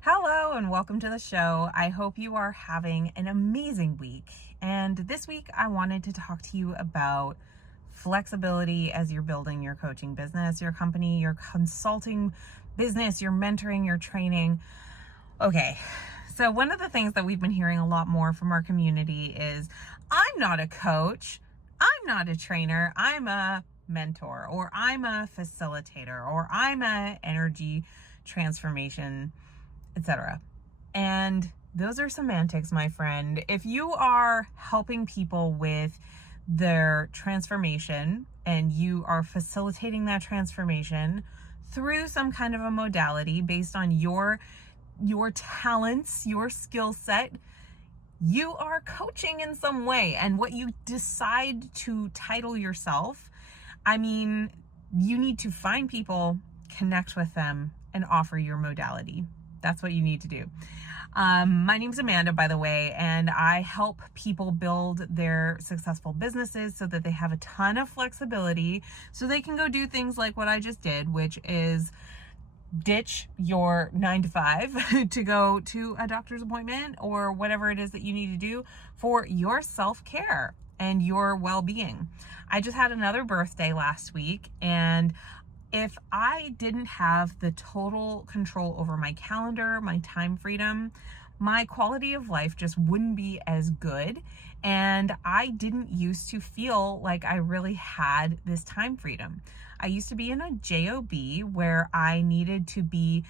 Hello and welcome to the show. I hope you are having an amazing week. And this week I wanted to talk to you about flexibility as you're building your coaching business, your company, your consulting business, your mentoring, your training. Okay, so one of the things that we've been hearing a lot more from our community is, I'm not a coach, I'm not a trainer, I'm a mentor, or I'm a facilitator, or I'm a energy transformation, etc. And those are semantics, my friend. If you are helping people with their transformation and you are facilitating that transformation through some kind of a modality based on your talents, your skill set, you are coaching in some way. And what you decide to title yourself, you need to find people, connect with them, and offer your modality. That's what you need to do. My name's Amanda, by the way, and I help people build their successful businesses so that they have a ton of flexibility so they can go do things like what I just did, which is ditch your 9 to 5 to go to a doctor's appointment or whatever it is that you need to do for your self-care and your well-being. I just had another birthday last week, and if I didn't have the total control over my calendar, my time freedom, my quality of life just wouldn't be as good. And I didn't used to feel like I really had this time freedom. I used to be in a job where I needed to be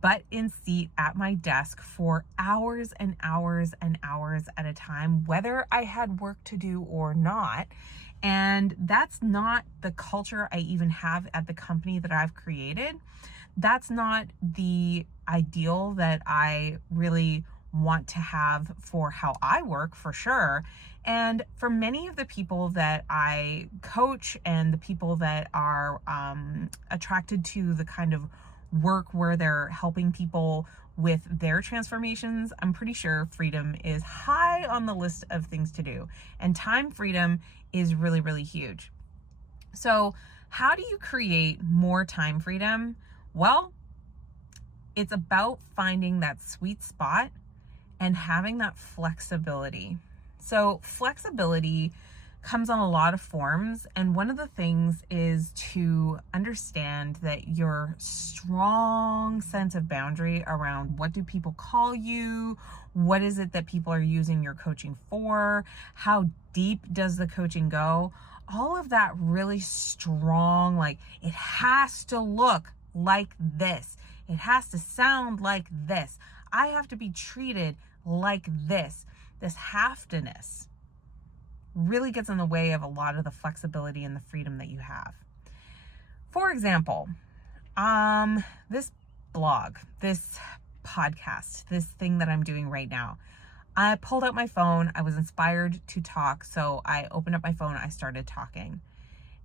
butt in seat at my desk for hours and hours and hours at a time, whether I had work to do or not. And that's not the culture I even have at the company that I've created. That's not the ideal that I really want to have for how I work, for sure. And for many of the people that I coach and the people that are attracted to the kind of work where they're helping people with their transformations, I'm pretty sure freedom is high on the list of things to do. And time freedom is really, really huge. So how do you create more time freedom? Well, it's about finding that sweet spot and having that flexibility. So flexibility comes on a lot of forms, and one of the things is to understand that your strong sense of boundary around what do people call you, what is it that people are using your coaching for, how deep does the coaching go, all of that really strong, like it has to look like this, it has to sound like this, I have to be treated like this have-to-ness really gets in the way of a lot of the flexibility and the freedom that you have. For example, this blog, this podcast, this thing that I'm doing right now, I pulled out my phone, I was inspired to talk, so I opened up my phone, I started talking.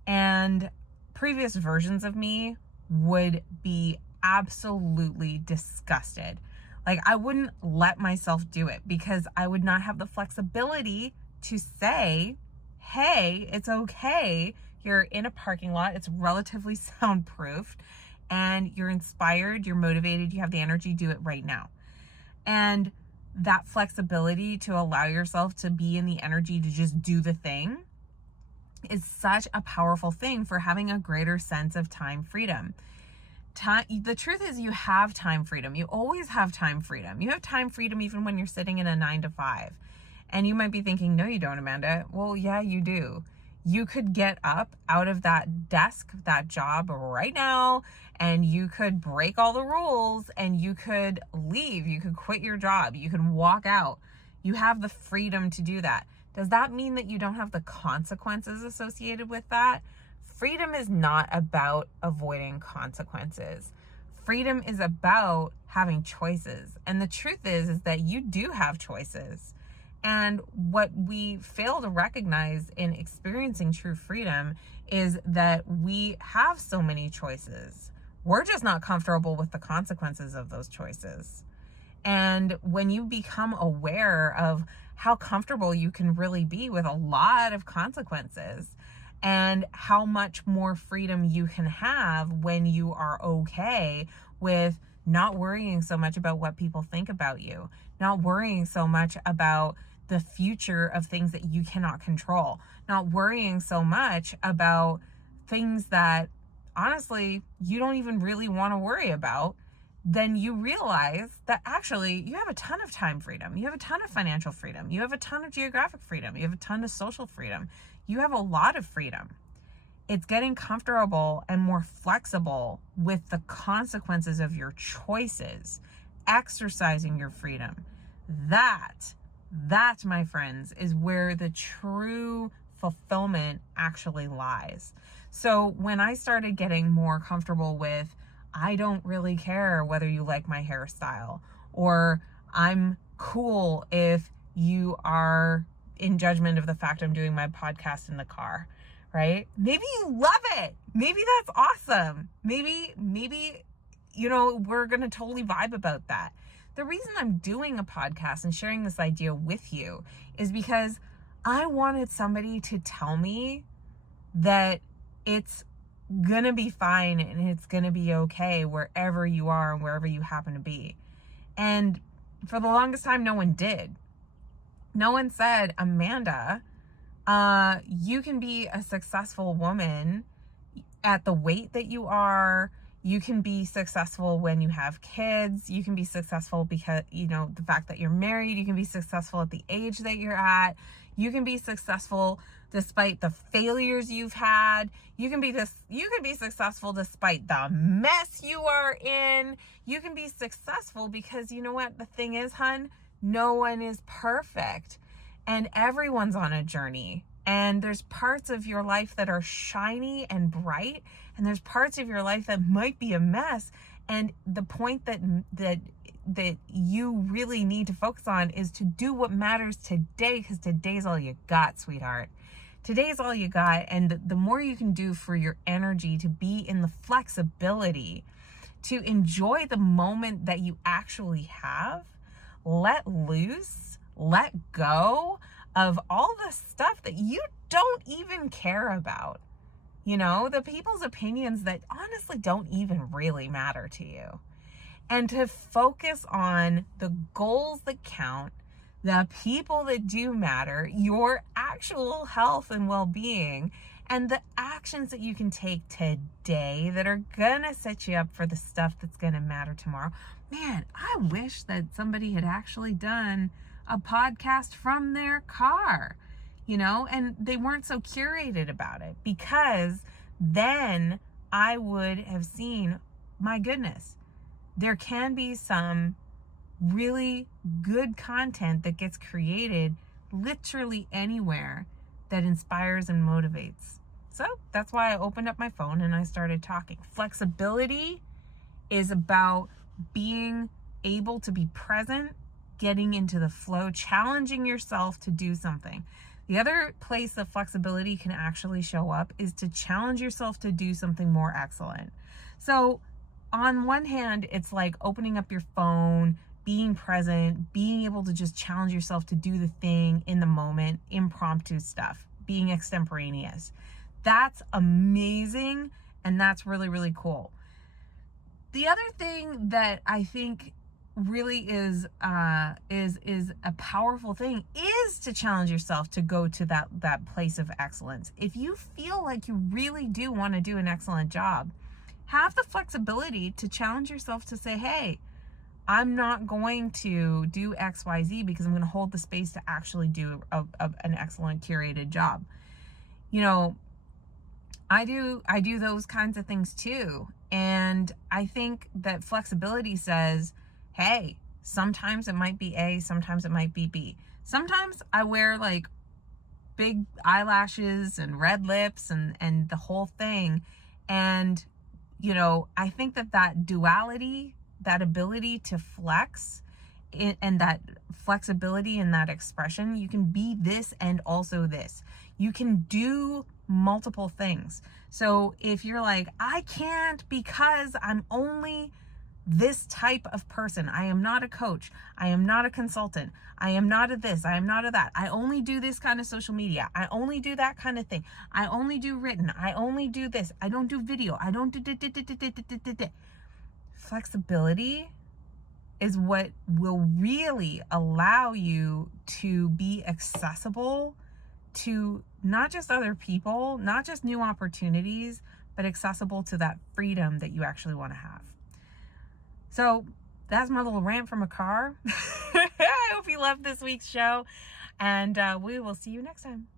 And previous versions of me would be absolutely disgusted. Like, I wouldn't let myself do it because I would not have the flexibility to say, hey, it's okay. You're in a parking lot. It's relatively soundproofed and you're inspired, you're motivated, you have the energy, do it right now. And that flexibility to allow yourself to be in the energy to just do the thing is such a powerful thing for having a greater sense of time freedom. The truth is you have time freedom. You always have time freedom. You have time freedom even when you're sitting in a 9 to 5. And you might be thinking, no, you don't, Amanda. Well, yeah, you do. You could get up out of that desk, that job right now, and you could break all the rules and you could leave. You could quit your job. You could walk out. You have the freedom to do that. Does that mean that you don't have the consequences associated with that? Freedom is not about avoiding consequences. Freedom is about having choices. And the truth is that you do have choices. And what we fail to recognize in experiencing true freedom is that we have so many choices. We're just not comfortable with the consequences of those choices. And when you become aware of how comfortable you can really be with a lot of consequences, and how much more freedom you can have when you are okay with not worrying so much about what people think about you, not worrying so much about the future of things that you cannot control, not worrying so much about things that honestly you don't even really want to worry about, then you realize that actually you have a ton of time freedom. You have a ton of financial freedom. You have a ton of geographic freedom. You have a ton of social freedom. You have a lot of freedom. It's getting comfortable and more flexible with the consequences of your choices, exercising your freedom. That, my friends, is where the true fulfillment actually lies. So when I started getting more comfortable with, I don't really care whether you like my hairstyle, or I'm cool if you are in judgment of the fact I'm doing my podcast in the car, right? Maybe you love it. Maybe that's awesome. Maybe, we're going to totally vibe about that. The reason I'm doing a podcast and sharing this idea with you is because I wanted somebody to tell me that it's gonna be fine and it's gonna be okay wherever you are and wherever you happen to be. And for the longest time, no one did. No one said, Amanda, you can be a successful woman at the weight that you are. You can be successful when you have kids. You can be successful because, the fact that you're married. You can be successful at the age that you're at. You can be successful despite the failures you've had. You can be successful despite the mess you are in. You can be successful because you know what the thing is, hun? No one is perfect. And everyone's on a journey. And there's parts of your life that are shiny and bright, and there's parts of your life that might be a mess. And the point that you really need to focus on is to do what matters today, because today's all you got, sweetheart. Today's all you got. And the more you can do for your energy to be in the flexibility, to enjoy the moment that you actually have, let loose, let go of all the stuff that you don't even care about. The people's opinions that honestly don't even really matter to you. And to focus on the goals that count, the people that do matter, your actual health and well-being, and the actions that you can take today that are gonna set you up for the stuff that's gonna matter tomorrow. Man, I wish that somebody had actually done a podcast from their car, and they weren't so curated about it, because then I would have seen, my goodness, there can be some really good content that gets created literally anywhere that inspires and motivates. So that's why I opened up my phone and I started talking. Flexibility is about being able to be present, getting into the flow, challenging yourself to do something. The other place that flexibility can actually show up is to challenge yourself to do something more excellent. So on one hand, it's like opening up your phone, being present, being able to just challenge yourself to do the thing in the moment, impromptu stuff, being extemporaneous. That's amazing, and that's really, really cool. The other thing that I think really is a powerful thing is to challenge yourself to go to that place of excellence. If you feel like you really do want to do an excellent job, have the flexibility to challenge yourself to say, hey, I'm not going to do XYZ because I'm going to hold the space to actually do an excellent curated job. I do those kinds of things too. And I think that flexibility says, hey, sometimes it might be A, sometimes it might be B. Sometimes I wear like big eyelashes and red lips and the whole thing. And I think that duality, that ability to flex, and that flexibility and that expression, you can be this and also this. You can do multiple things. So if you're like, I can't because I'm only this type of person, I am not a coach, I am not a consultant, I am not a this, I am not a that, I only do this kind of social media, I only do that kind of thing, I only do written, I only do this, I don't do video, I don't do. Flexibility is what will really allow you to be accessible to not just other people, not just new opportunities, but accessible to that freedom that you actually want to have. So that's my little rant from a car. I hope you loved this week's show, and we will see you next time.